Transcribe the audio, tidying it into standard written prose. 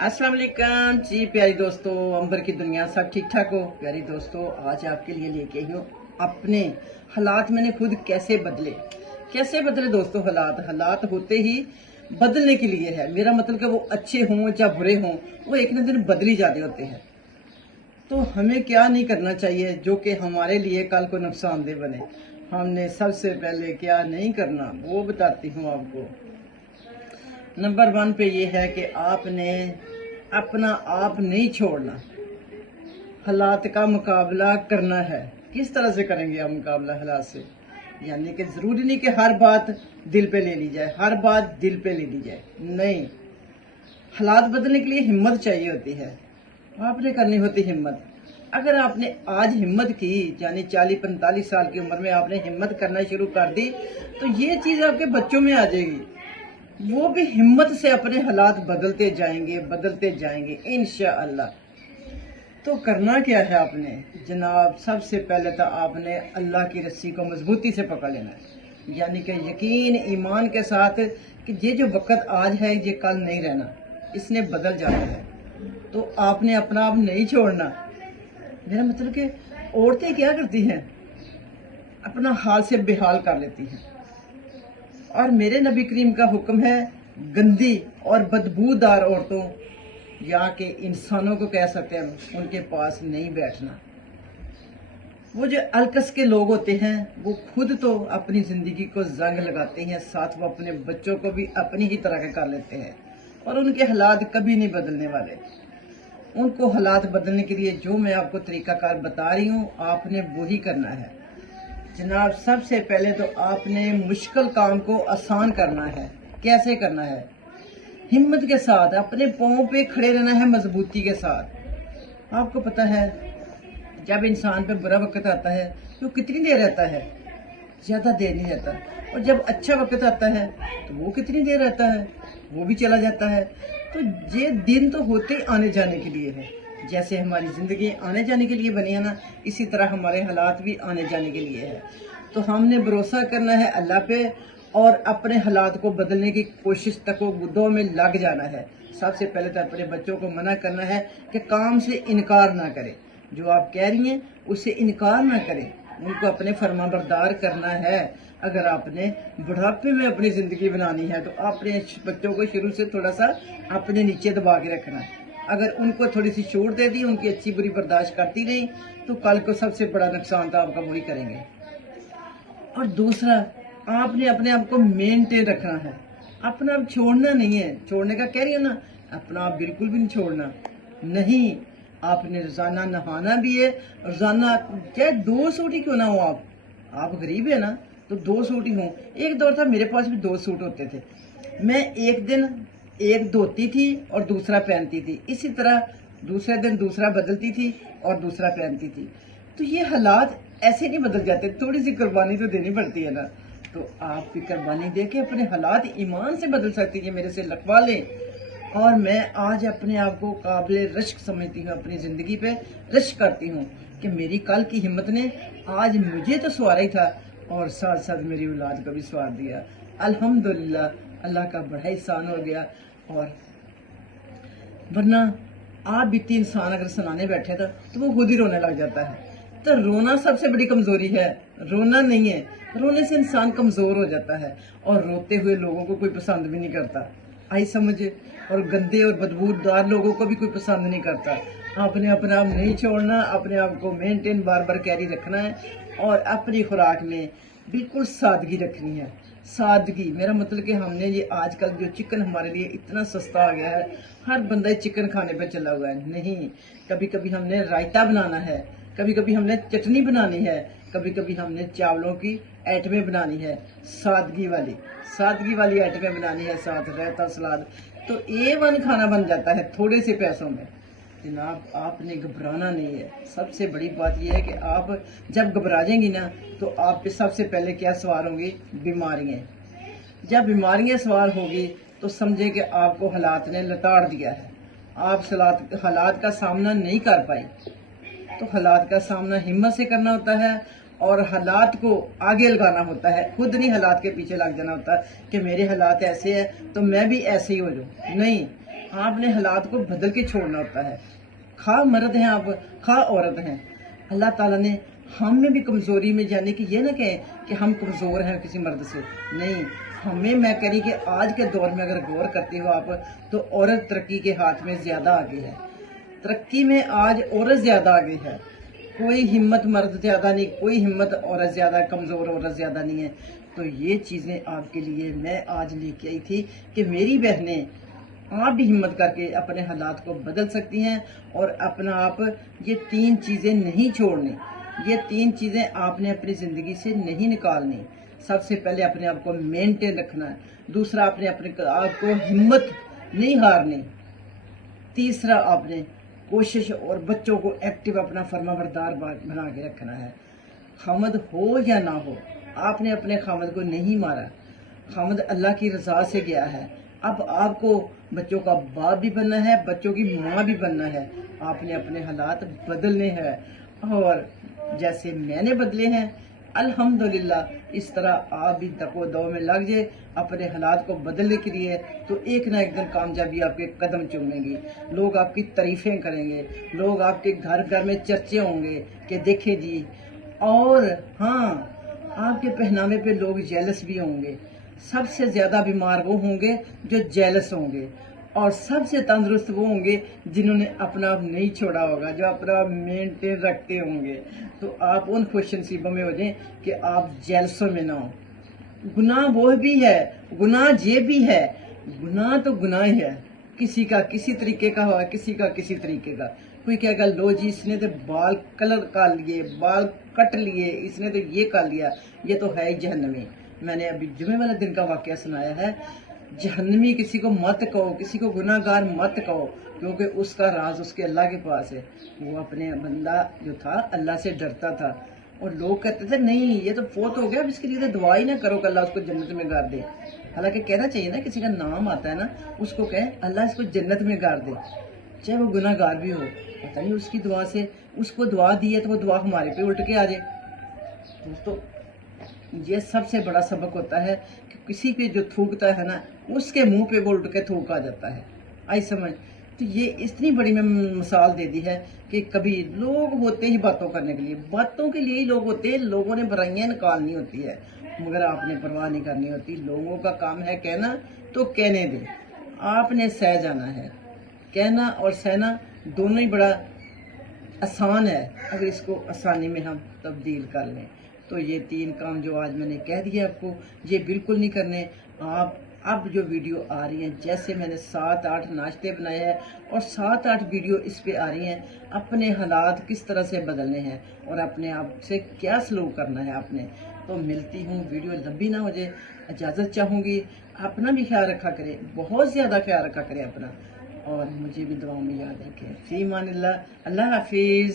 अस्सलाम वालेकुम जी प्यारी दोस्तों, अंबर की दुनिया सब ठीक ठाक हो। प्यारी दोस्तों, आज आपके लिए लेके आई हूँ अपने हालात मैंने खुद कैसे बदले दोस्तों। हालात होते ही बदलने के लिए है। मेरा मतलब कि वो अच्छे हों या बुरे हों, वो एक न दिन बदल ही जाते होते हैं। तो हमें क्या नहीं करना चाहिए जो कि हमारे लिए कल को नुकसानदेह बने। हमने सबसे पहले क्या नहीं करना वो बताती हूँ आपको। नंबर 1 पे ये है कि आपने अपना आप नहीं छोड़ना, हालात का मुकाबला करना है। किस तरह से करेंगे आप मुकाबला हालात से? यानी कि ज़रूरी नहीं कि हर बात दिल पे ले ली जाए, हर बात दिल पे ले ली जाए, नहीं। हालात बदलने के लिए हिम्मत चाहिए होती है। आपने करनी होती हिम्मत। अगर आपने आज हिम्मत की, यानी 40-45 साल की उम्र में आपने हिम्मत करना शुरू कर दी, तो ये चीज़ आपके बच्चों में आ जाएगी। वो भी हिम्मत से अपने हालात बदलते जाएंगे इंशाअल्लाह। तो करना क्या है आपने जनाब? सबसे पहले तो आपने अल्लाह की रस्सी को मजबूती से पकड़ लेना है, यानी कि यकीन ईमान के साथ कि ये जो वक्त आज है ये कल नहीं रहना, इसने बदल जाना है। तो आपने अपना आप नहीं छोड़ना। मेरा मतलब कि औरतें क्या करती हैं, अपना हाल से बेहाल कर लेती हैं। और मेरे नबी करीम का हुक्म है गंदी और बदबूदार औरतों या के इंसानों को कह सकते हैं, उनके पास नहीं बैठना। वो जो अलकस के लोग होते हैं वो खुद तो अपनी जिंदगी को जंग लगाते हैं, साथ वो अपने बच्चों को भी अपनी ही तरह के कर लेते हैं, और उनके हालात कभी नहीं बदलने वाले। उनको हालात बदलने के लिए जो मैं आपको तरीकाकार बता रही हूँ आपने वही करना है जनाब। सबसे पहले तो आपने मुश्किल काम को आसान करना है। कैसे करना है? हिम्मत के साथ अपने पाँव पे खड़े रहना है, मजबूती के साथ। आपको पता है जब इंसान पे बुरा वक्त आता है तो कितनी देर रहता है? ज़्यादा देर नहीं रहता। और जब अच्छा वक्त आता है तो वो कितनी देर रहता है? वो भी चला जाता है। तो ये दिन तो होते ही आने जाने के लिए है। जैसे हमारी ज़िंदगी आने जाने के लिए बनी है ना, इसी तरह हमारे हालात भी आने जाने के लिए है। तो हमने भरोसा करना है अल्लाह पे और अपने हालात को बदलने की कोशिश तक गुद्दों में लग जाना है। सबसे पहले तो अपने बच्चों को मना करना है कि काम से इनकार ना करें। जो आप कह रही हैं उससे इनकार ना करें, उनको अपने फरमाबरदार करना है। अगर आपने बुढ़ापे में अपनी ज़िंदगी बनानी है तो आपने बच्चों को शुरू से थोड़ा सा अपने नीचे दबा के रखना है। अगर उनको थोड़ी सी छूट दे दी, उनकी अच्छी बुरी बर्दाश्त करती रही, तो कल को सबसे बड़ा नुकसान तो आपका वही करेंगे। और दूसरा, आपने अपने आप को मेंटेन रखना है। अपना आप छोड़ना नहीं है। छोड़ने का कह रही है ना, अपना आप बिल्कुल भी नहीं छोड़ना। नहीं, आपने रोजाना नहाना भी है। रोजाना चाहे 2 सूट ही क्यों ना हो, आप गरीब है ना तो 2 सूट ही हो। एक दौर था मेरे पास भी 2 सूट होते थे। मैं एक दिन एक धोती थी और दूसरा पहनती थी, इसी तरह दूसरे दिन दूसरा बदलती थी और दूसरा पहनती थी। तो ये हालात ऐसे नहीं बदल जाते, थोड़ी सी कुर्बानी तो देनी पड़ती है ना। तो आप भी कुर्बानी दे के अपने हालात ईमान से बदल सकती है, मेरे से लखवा लें। और मैं आज अपने आप को काबिल रश्क समझती हूँ, अपनी ज़िंदगी पे रश्क करती हूँ कि मेरी कल की हिम्मत ने आज मुझे तो सवारा ही था और साथ साथ मेरी औलाद को भी सवार दिया। अल्हम्दुलिल्लाह, अल्लाह का बड़ा एहसान हो गया। और वरना आप बीती इंसान अगर सुनाने बैठे था तो वो खुद ही रोने लग जाता है। तो रोना सबसे बड़ी कमजोरी है, रोना नहीं है। रोने से इंसान कमजोर हो जाता है और रोते हुए लोगों को कोई पसंद भी नहीं करता, आई समझे। और गंदे और बदबूदार लोगों को भी कोई पसंद नहीं करता। आपने अपना आप नहीं छोड़ना, अपने आप को मेंटेन बार बार कैरी रखना है और अपनी खुराक में बिल्कुल सादगी रखनी है। सादगी मेरा मतलब कि हमने ये आजकल जो चिकन हमारे लिए इतना सस्ता आ गया है, हर बंदा चिकन खाने पे चला हुआ है। नहीं, कभी कभी हमने रायता बनाना है, कभी कभी हमने चटनी बनानी है, कभी कभी हमने चावलों की आइटमें बनानी है, सादगी वाली आइटमें बनानी है, साथ रायता सलाद। तो A1 खाना बन जाता है थोड़े से पैसों में। जनाब, आपने घबराना नहीं है। सबसे बड़ी बात यह है कि आप जब घबरा जाएंगी ना तो आप पे सबसे पहले क्या सवार होंगी? बीमारियाँ। जब बीमारियाँ सवार होगी तो समझे कि आपको हालात ने लताड़ दिया है, आप हालात का सामना नहीं कर पाई। तो हालात का सामना हिम्मत से करना होता है और हालात को आगे लगाना होता है। खुद नहीं हालात के पीछे लग जाना होता कि मेरे हालात ऐसे हैं तो मैं भी ऐसे ही हो जाऊं। नहीं, آپ نے حالات کو بدل کے چھوڑنا ہوتا ہے. خواہ مرد ہیں آپ، خواہ عورت ہیں. اللہ تعالیٰ نے ہم میں بھی کمزوری میں جانے کی یہ نہ کہیں کہ ہم کمزور ہیں کسی مرد سے. نہیں، ہمیں میں کہی کہ آج کے دور میں اگر غور کرتے ہو آپ تو عورت ترقی کے ہاتھ میں زیادہ آگے ہے. ترقی میں آج عورت زیادہ آگے ہے. کوئی ہمت مرد زیادہ نہیں، کوئی ہمت عورت زیادہ، کمزور عورت زیادہ نہیں ہے. تو یہ چیزیں آپ کے لیے میں آج لے کے آئی تھی کہ میری بہنیں آپ بھی ہمت کر کے اپنے حالات کو بدل سکتی ہیں اور اپنا آپ یہ 3 چیزیں نہیں چھوڑنی. یہ 3 چیزیں آپ نے اپنی زندگی سے نہیں نکالنی. سب سے پہلے اپنے آپ کو مینٹین رکھنا ہے. دوسرا اپنے آپ کو ہمت نہیں ہارنی. تیسرا آپ نے کوشش اور بچوں کو ایکٹیو اپنا فرما بردار بنا کے رکھنا ہے. خامد ہو یا نہ ہو، آپ نے اپنے خامد کو نہیں مارا. خامد اللہ کی رضا سے گیا ہے. اب آپ کو بچوں کا باپ بھی بننا ہے، بچوں کی ماں بھی بننا ہے. آپ نے اپنے حالات بدلنے ہیں اور جیسے میں نے بدلے ہیں الحمدللہ اس طرح آپ بھی دکو دو میں لگ جائے اپنے حالات کو بدلنے کے لیے تو ایک نہ ایک دن کامیابی آپ کے قدم چومیں گی. لوگ آپ کی تعریفیں کریں گے، لوگ آپ کے گھر گھر میں چرچے ہوں گے کہ دیکھیں جی. اور ہاں، آپ کے پہناوے پہ لوگ جیلس بھی ہوں گے. سب سے زیادہ بیمار وہ ہوں گے جو جیلس ہوں گے، اور سب سے تندرست وہ ہوں گے جنہوں نے اپنا آپ نہیں چھوڑا ہوگا، جو اپنا مینٹین رکھتے ہوں گے. تو آپ ان خوش نصیبوں میں ہو جائیں کہ آپ جیلسوں میں نہ ہوں. گناہ وہ بھی ہے، گناہ یہ بھی ہے. گناہ تو گناہ ہی ہے. کسی کا کسی طریقے کا ہوا، کسی کا کسی طریقے کا. کوئی کہے گا لو جی اس نے تو بال کلر کر لیے، بال کٹ لیے، اس نے تو یہ کر لیا، یہ تو ہے ہی جہنمی. میں نے ابھی جمعے والے دن کا واقعہ سنایا ہے. جہنمی کسی کو مت کہو، کسی کو گناہ گار مت کہو، کیونکہ اس کا راز اس کے اللہ کے پاس ہے. وہ اپنے بندہ جو تھا اللہ سے ڈرتا تھا اور لوگ کہتے تھے نہیں یہ تو فوت ہو گیا، اب اس کے لیے تو دعا ہی نہ کرو کہ اللہ اس کو جنت میں گار دے. حالانکہ کہنا چاہیے نا، کسی کا نام آتا ہے نا اس کو کہیں اللہ اس کو جنت میں گار دے، چاہے وہ گناہ گار بھی ہو. پتہ نہیں اس کی دعا سے اس کو دعا دی ہے تو وہ دعا ہمارے پہ الٹ کے آ جائے. دوستو یہ سب سے بڑا سبق ہوتا ہے کہ کسی پہ جو تھوکتا ہے نا اس کے منہ پہ وہ الٹ کے تھوک آ جاتا ہے. آئی سمجھ؟ تو یہ اتنی بڑی میں مثال دے دی ہے کہ کبھی لوگ ہوتے ہی باتوں کرنے کے لیے، باتوں کے لیے ہی لوگ ہوتے ہیں. لوگوں نے برائیاں نکالنی ہوتی ہے مگر آپ نے پرواہ نہیں کرنی ہوتی. لوگوں کا کام ہے کہنا تو کہنے دیں، آپ نے سہ جانا ہے. کہنا اور سہنا دونوں ہی بڑا آسان ہے اگر اس کو آسانی میں ہم تبدیل کر لیں. تو یہ 3 کام جو آج میں نے کہہ دیا آپ کو، یہ بالکل نہیں کرنے. آپ اب جو ویڈیو آ رہی ہیں، جیسے میں نے 7-8 ناشتے بنائے ہیں اور 7-8 ویڈیو اس پہ آ رہی ہیں، اپنے حالات کس طرح سے بدلنے ہیں اور اپنے آپ سے کیا سلوک کرنا ہے آپ نے. تو ملتی ہوں، ویڈیو لمبی نہ ہو جائے، اجازت چاہوں گی. اپنا بھی خیال رکھا کرے، بہت زیادہ خیال رکھا کرے اپنا، اور مجھے بھی دعاؤں میں یاد رکھے. فی امان اللہ. اللہ حافظ.